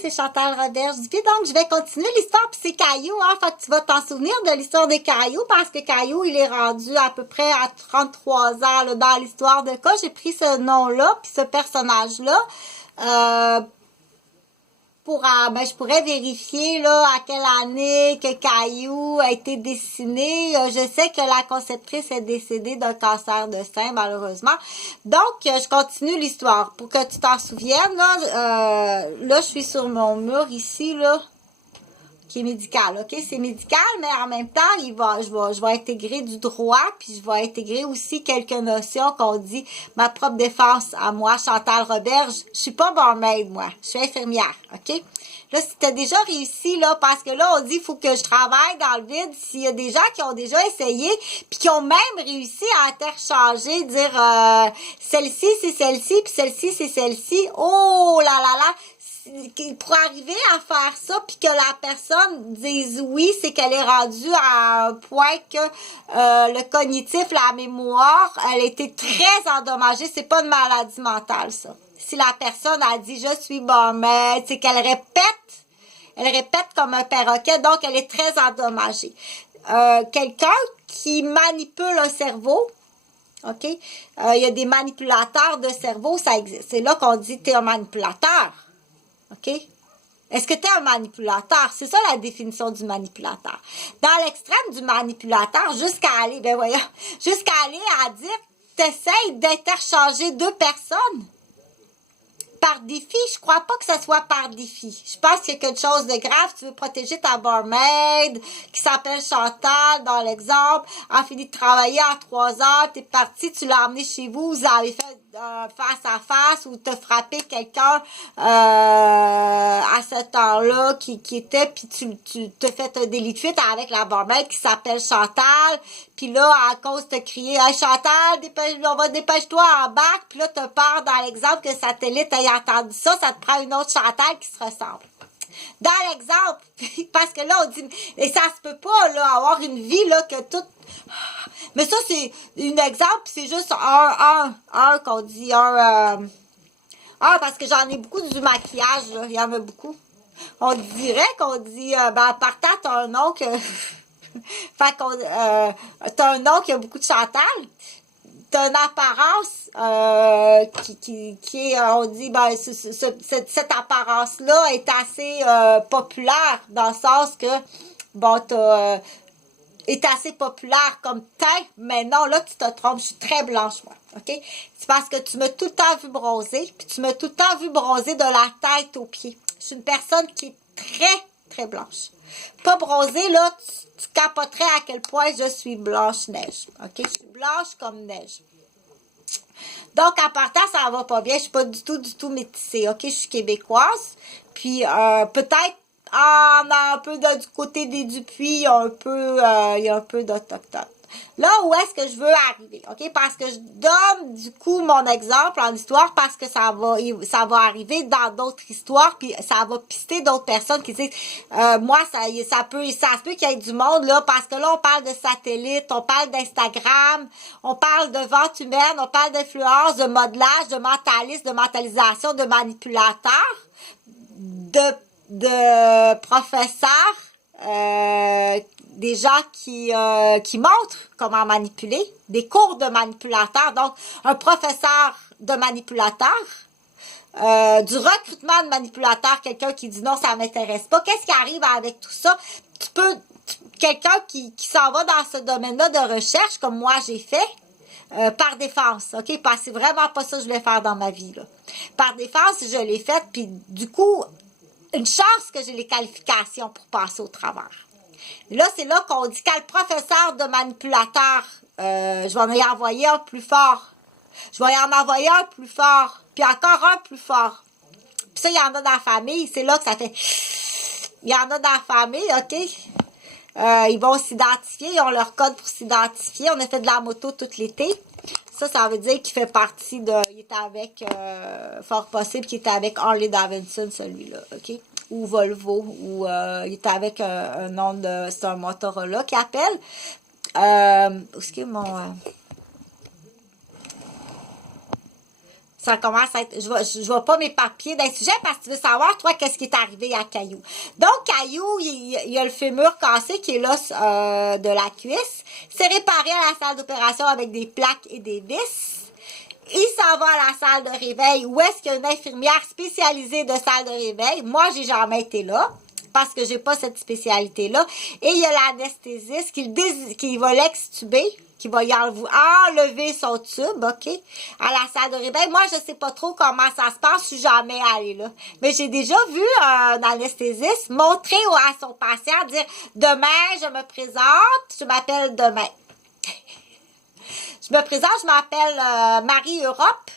c'est Chantal Roberge. Puis donc, je vais continuer l'histoire, puis c'est Caillou, hein. Fait que tu vas t'en souvenir de l'histoire de Caillou, parce que Caillou, il est rendu à peu près à 33 ans, là, dans l'histoire de cas. J'ai pris ce nom-là, puis ce personnage-là, ben, je pourrais vérifier là à quelle année que Caillou a été dessiné. Je sais que la conceptrice est décédée d'un cancer de sein, malheureusement. Donc, je continue l'histoire. Pour que tu t'en souviennes, là, je suis sur mon mur ici, là, qui est médical, ok? C'est médical, mais en même temps, je vais intégrer du droit, puis je vais intégrer aussi quelques notions qu'on dit, ma propre défense à moi, Chantal Roberge. Je suis pas barmaid, moi. Je suis infirmière, ok? Là, si tu as déjà réussi, là, parce que là, on dit, il faut que je travaille dans le vide. S'il y a des gens qui ont déjà essayé, puis qui ont même réussi à interchanger, dire, celle-ci, c'est celle-ci, puis celle-ci, c'est celle-ci. Oh là là là! Pour arriver à faire ça, puis que la personne dise oui, c'est qu'elle est rendue à un point que le cognitif, la mémoire, elle a été très endommagée. C'est pas une maladie mentale, ça. Si la personne a dit « je suis barmaid », c'est qu'elle répète comme un perroquet, donc elle est très endommagée. Quelqu'un qui manipule un cerveau, OK? Il y a des manipulateurs de cerveau, ça existe. C'est là qu'on dit « t'es un manipulateur ». OK? Est-ce que tu es un manipulateur? C'est ça la définition du manipulateur. Dans l'extrême du manipulateur, jusqu'à aller à dire, t'essayes d'interchanger deux personnes par défi. Je crois pas que ça soit par défi. Je pense qu'il y a quelque chose de grave. Tu veux protéger ta barmaid qui s'appelle Chantal, dans l'exemple, a fini de travailler à 3 heures, t'es parti, tu l'as emmené chez vous, vous avez fait face à face ou t'as frappé quelqu'un à cette heure-là qui était, puis tu t'as fait un délit de fuite avec la barmaid qui s'appelle Chantal, puis là, à cause de crier « Hey Chantal, dépêche-toi en bac », puis là, tu pars dans l'exemple que Satellite ait entendu ça, ça te prend une autre Chantal qui se ressemble. Dans l'exemple, parce que là, on dit, et ça se peut pas, là, avoir une vie, là, que tout... Mais ça, c'est un exemple, c'est juste un qu'on dit, parce que j'en ai beaucoup du maquillage, là, il y en a beaucoup. On dirait qu'on dit, ben, partant, t'as un nom que... fait qu'on, t'as un nom qui a beaucoup de Chantal. T'as une apparence qui est, on dit, ben, cette apparence-là est assez populaire, dans le sens que, bon, est assez populaire comme teint, mais non, là, tu te trompes, je suis très blanche, moi, OK? C'est parce que tu m'as tout le temps vu bronzer, puis tu m'as tout le temps vu bronzer de la tête aux pieds. Je suis une personne qui est très, très blanche. Pas bronzée, là, tu capoterais à quel point je suis blanche-neige, OK? Je suis blanche comme neige. Donc, en partant, ça va pas bien. Je suis pas du tout métissée, OK? Je suis québécoise. Puis, peut-être, un peu du côté des Dupuis, il y a un peu d'Autochtones. Là où est-ce que je veux arriver, OK? Parce que je donne, du coup, mon exemple en histoire parce que ça va arriver dans d'autres histoires, puis ça va pister d'autres personnes qui disent, moi, ça se peut qu'il y ait du monde, là, parce que là, on parle de satellite, on parle d'Instagram, on parle de vente humaine, on parle d'influence, de modelage, de mentalisme, de mentalisation, de manipulateur, de professeurs, des gens qui montrent comment manipuler, des cours de manipulateurs, donc un professeur de manipulateur, du recrutement de manipulateurs, quelqu'un qui dit non, ça m'intéresse pas. Qu'est-ce qui arrive avec tout ça? Quelqu'un qui s'en va dans ce domaine-là de recherche, comme moi j'ai fait, par défense, OK? Parce que c'est vraiment pas ça que je voulais faire dans ma vie, là. Par défense, je l'ai fait, puis du coup, une chance que j'ai les qualifications pour passer au travers. Là, c'est là qu'on dit quand le professeur de manipulateur, je vais en envoyer un plus fort. Je vais en envoyer un plus fort. Puis encore un plus fort. Puis ça, il y en a dans la famille. C'est là que ça fait... Il y en a dans la famille, OK? Ils vont s'identifier. Ils ont leur code pour s'identifier. On a fait de la moto tout l'été. Ça veut dire qu'il fait partie de... Il était avec... fort possible qu'il était avec Harley Davidson, celui-là, OK? Ou Volvo, ou il était avec un nom de... C'est un Motorola qui appelle. Où est-ce que mon... Ça commence à être... Je vais pas m'éparpiller d'un sujet parce que tu veux savoir, toi, qu'est-ce qui est arrivé à Caillou. Donc, Caillou, il y a le fémur cassé qui est l'os de la cuisse. C'est réparé à la salle d'opération avec des plaques et des vis. Il s'en va à la salle de réveil où est-ce qu'il y a une infirmière spécialisée de salle de réveil. Moi, j'ai jamais été là parce que j'ai pas cette spécialité-là. Et il y a l'anesthésiste qui va l'extuber, qui va y enlever son tube, OK, à la salle de réveil. Moi, je sais pas trop comment ça se passe, je suis jamais allée là. Mais j'ai déjà vu un anesthésiste montrer à son patient, dire « Demain, je me présente, je m'appelle demain. » Je me présente, je m'appelle Marie-Europe.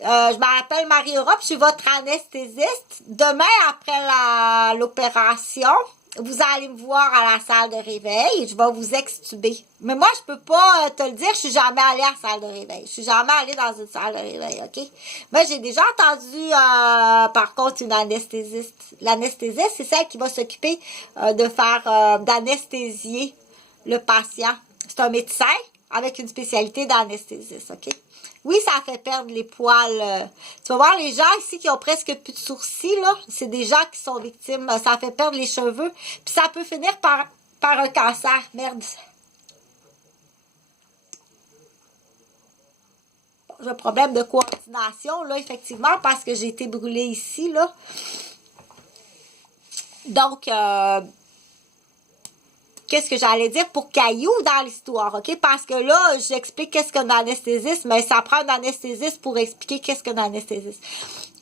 Je m'appelle Marie-Europe, je suis votre anesthésiste. Demain, après l'opération, vous allez me voir à la salle de réveil. Je vais vous extuber. Mais moi, je peux pas te le dire, je suis jamais allée à la salle de réveil. Je suis jamais allée dans une salle de réveil, OK? Mais j'ai déjà entendu, par contre, une anesthésiste. L'anesthésiste, c'est celle qui va s'occuper de faire, d'anesthésier le patient. C'est un médecin avec une spécialité d'anesthésiste, OK? Oui, ça fait perdre les poils. Tu vas voir les gens ici qui ont presque plus de sourcils, là. C'est des gens qui sont victimes. Ça fait perdre les cheveux. Puis ça peut finir par un cancer. Merde. J'ai un problème de coordination, là, effectivement, parce que j'ai été brûlée ici, là. Donc, qu'est-ce que j'allais dire pour Caillou dans l'histoire, OK? Parce que là, j'explique qu'est-ce qu'un anesthésiste, mais ça prend un anesthésiste pour expliquer qu'est-ce qu'un anesthésiste.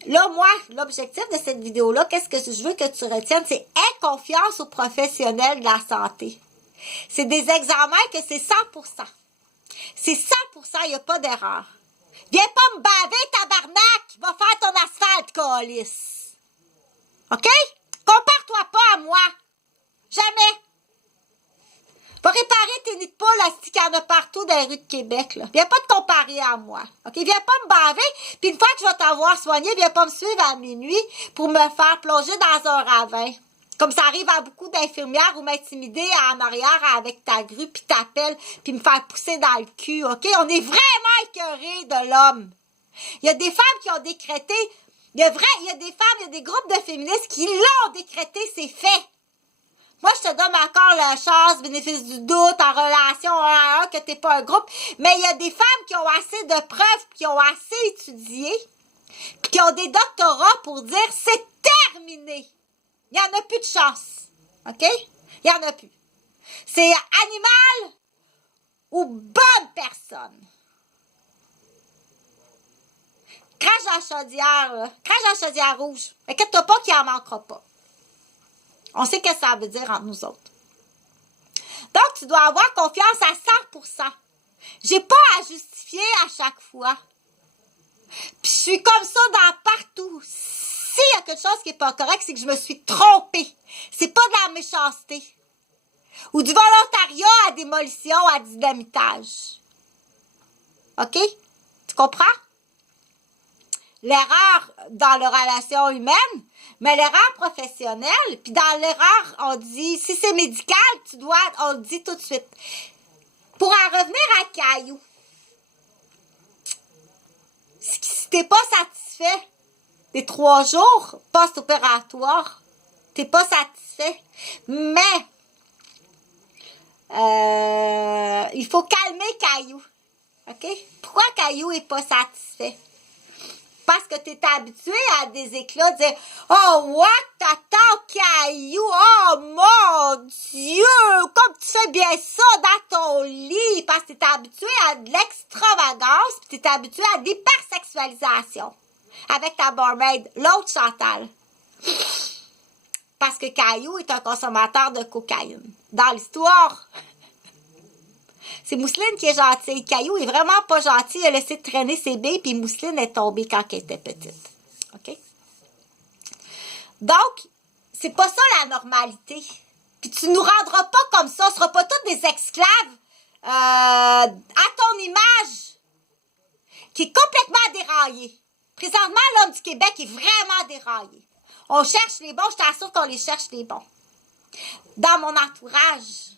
Là, moi, l'objectif de cette vidéo-là, qu'est-ce que je veux que tu retiennes, c'est aie confiance aux professionnels de la santé. C'est des examens que c'est 100%. C'est 100%, il n'y a pas d'erreur. Viens pas me baver, tabarnak! Va faire ton asphalte, câlisse. OK? Compare-toi pas à moi. Jamais. Va réparer tes nids de poule, qu'il y en a partout dans les rues de Québec, là. Viens pas te comparer à moi. OK? Viens pas me baver, puis une fois que je vais t'avoir soigné, viens pas me suivre à minuit pour me faire plonger dans un ravin. Comme ça arrive à beaucoup d'infirmières ou m'intimider en arrière avec ta grue, puis t'appelles, puis me faire pousser dans le cul, OK? On est vraiment écœurés de l'homme. Il y a des femmes qui ont décrété, il y a des groupes de féministes qui l'ont décrété, c'est fait. Moi, je te donne encore la chance, bénéfice du doute, en relation à un, que t'es pas un groupe. Mais il y a des femmes qui ont assez de preuves, qui ont assez étudié, puis qui ont des doctorats pour dire c'est terminé. Il n'y en a plus de chance. OK? Il n'y en a plus. C'est animal ou bonne personne. Crache dans la chaudière, là. Crache dans la chaudière rouge. Inquiète-toi pas qu'il n'en manquera pas. On sait ce que ça veut dire entre nous autres. Donc, tu dois avoir confiance à 100%. J'ai pas à justifier à chaque fois. Puis je suis comme ça dans partout. S'il y a quelque chose qui n'est pas correct, c'est que je me suis trompée. C'est pas de la méchanceté. Ou du volontariat à démolition, à dynamitage. OK? Tu comprends? L'erreur dans la relation humaine, mais l'erreur professionnelle, puis dans l'erreur, on dit, si c'est médical, on le dit tout de suite. Pour en revenir à Caillou, si t'es pas satisfait des 3 jours post-opératoires, t'es pas satisfait, mais il faut calmer Caillou, OK? Pourquoi Caillou est pas satisfait? Parce que tu es habitué à des éclats, de dire « Oh, what? T'attends Caillou? Oh, mon Dieu! Comme tu fais bien ça dans ton lit! » Parce que tu es habitué à de l'extravagance, puis tu es habitué à l'hypersexualisation. Avec ta barmaid, l'autre Chantal. Parce que Caillou est un consommateur de cocaïne. Dans l'histoire... C'est Mousseline qui est gentille. Caillou est vraiment pas gentil. Il a laissé traîner ses billes, puis Mousseline est tombée quand elle était petite. OK? Donc, c'est pas ça la normalité. Puis tu nous rendras pas comme ça. On sera pas tous des esclaves à ton image qui est complètement déraillée. Présentement, l'homme du Québec est vraiment déraillé. On cherche les bons. Je t'assure qu'on les cherche les bons. Dans mon entourage.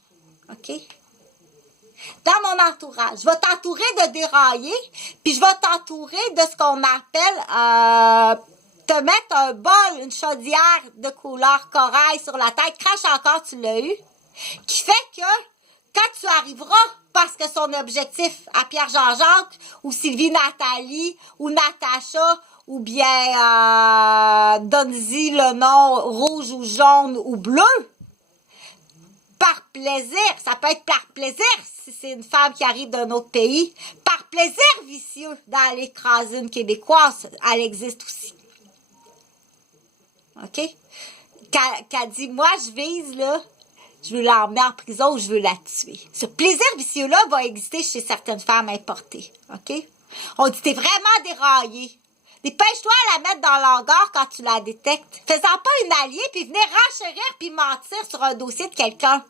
OK? dans mon entourage. Je vais t'entourer de déraillés, puis je vais t'entourer de ce qu'on appelle te mettre un bol, une chaudière de couleur corail sur la tête. Crache encore, tu l'as eu. Qui fait que quand tu arriveras, parce que son objectif à Pierre Jean-Jacques, ou Sylvie Nathalie, ou Natacha, ou bien donne-y le nom rouge ou jaune ou bleu, par plaisir, ça peut être par plaisir si c'est une femme qui arrive d'un autre pays, par plaisir vicieux d'aller écraser une Québécoise, elle existe aussi. OK? Qu'elle dit, moi je vise là, je veux l'emmener en prison ou je veux la tuer. Ce plaisir vicieux-là va exister chez certaines femmes importées. OK? On dit, t'es vraiment déraillée. Dépêche-toi à la mettre dans l'hangar quand tu la détectes. Fais-en pas une alliée, puis venir renchérir puis mentir sur un dossier de quelqu'un.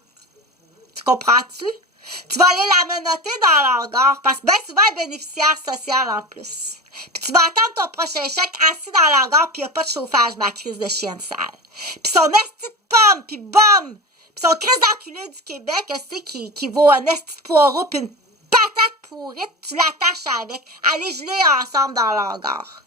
Tu comprends-tu? Tu vas aller la menotter dans l'hangar, parce que bien souvent, elle est bénéficiaire sociale en plus. Puis tu vas attendre ton prochain chèque assis dans l'hangar, puis il n'y a pas de chauffage, ma crise de chienne sale. Puis son esti de pomme, puis bombe, puis son crise d'enculé du Québec, c'est qui vaut un esti de poireau, puis une patate pourrite, tu l'attaches avec. Allez geler ensemble dans l'hangar.